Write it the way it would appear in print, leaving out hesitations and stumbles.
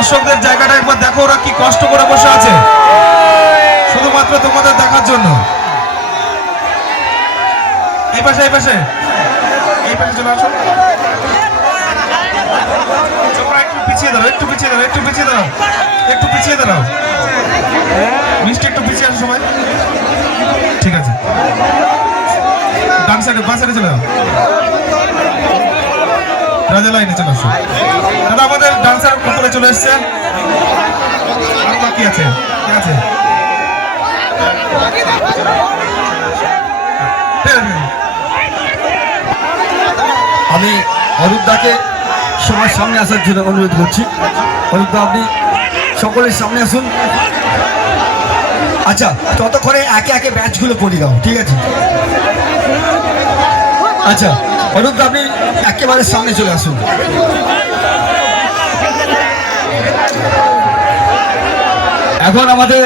দর্শকদের জায়গাটা একবার দেখো, ওরা কি কষ্ট করে বসে আছে শুধুমাত্র তোমাদের দেখার জন্য। এই পাশে এই পাশে এই পাশে চলে আসো। তোমরা একটু পিছিয়ে দাও, একটু পিছিয়ে দাও, একটু পিছিয়ে দাও, একটু পিছিয়ে দাও। মিষ্টি একটু পিছিয়ে আসো সবাই। ঠিক আছে, ডান সাইডে বাঁ সাইডে চলে যাও। রাজা লাইনে চলে আসো। দাদা আমাদের ডান্সার উপরে চলে এসছে। আর বাকি আছে, কে আছে? আমি অরূপদাকে সবার সামনে আসার জন্য অনুরোধ করছি। অরূপদা, আপনি সকলের সামনে আসুন। আচ্ছা, ততক্ষণে একে একে ব্যাচগুলো পড়ে দাও, ঠিক আছে? আচ্ছা অরূপদা, আপনি একেবারে সামনে চলে আসুন। এখন আমাদের